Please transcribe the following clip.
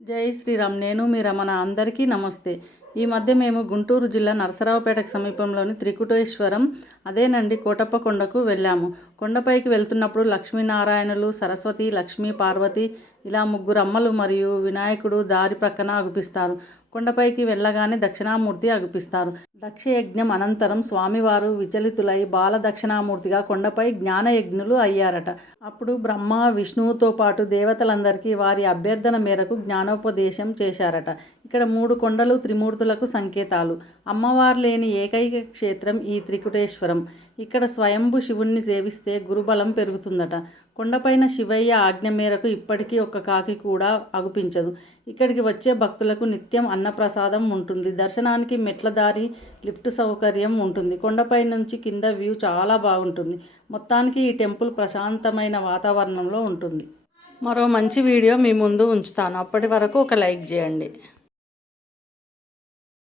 జై శ్రీరామ్. నేను మీ రమణ. అందరికీ నమస్తే. ఈ మధ్య మేము గుంటూరు జిల్లా నరసరావుపేటకు సమీపంలోని త్రికుటేశ్వరం, అదేనండి కోటప్ప కొండకు వెళ్ళాము. కొండపైకి వెళ్తున్నప్పుడు లక్ష్మీనారాయణులు, సరస్వతి, లక్ష్మీ, పార్వతి ఇలా ముగ్గురు అమ్మలు మరియు వినాయకుడు దారి ప్రక్కన అగుపిస్తారు. కొండపైకి వెళ్ళగానే దక్షిణామూర్తి అగుపిస్తారు. దక్షయజ్ఞం అనంతరం స్వామివారు విచలితులై బాల దక్షిణామూర్తిగా కొండపై జ్ఞానయజ్ఞులు అయ్యారట. అప్పుడు బ్రహ్మ, విష్ణువుతో పాటు దేవతలందరికీ వారి అభ్యర్థన మేరకు జ్ఞానోపదేశం చేశారట. ఇక్కడ 3 కొండలు త్రిమూర్తులకు సంకేతాలు. అమ్మవారు లేని ఏకైక క్షేత్రం ఈ త్రికుటేశ్వరం. ఇక్కడ స్వయంభు శివుణ్ణి సేవిస్తే గురుబలం పెరుగుతుందట. కొండపైన శివయ్య ఆజ్ఞ మేరకు ఇప్పటికీ ఒక్క కాకి కూడా అగుపించదు. ఇక్కడికి వచ్చే భక్తులకు నిత్యం అన్నప్రసాదం ఉంటుంది. దర్శనానికి మెట్ల దారి, లిఫ్ట్ సౌకర్యం ఉంటుంది. కొండపై నుంచి కింద వ్యూ చాలా బాగుంటుంది. మొత్తానికి ఈ టెంపుల్ ప్రశాంతమైన వాతావరణంలో ఉంటుంది. మరో మంచి వీడియో మీ ముందు ఉంచుతాను. అప్పటి వరకు ఒక లైక్ చేయండి.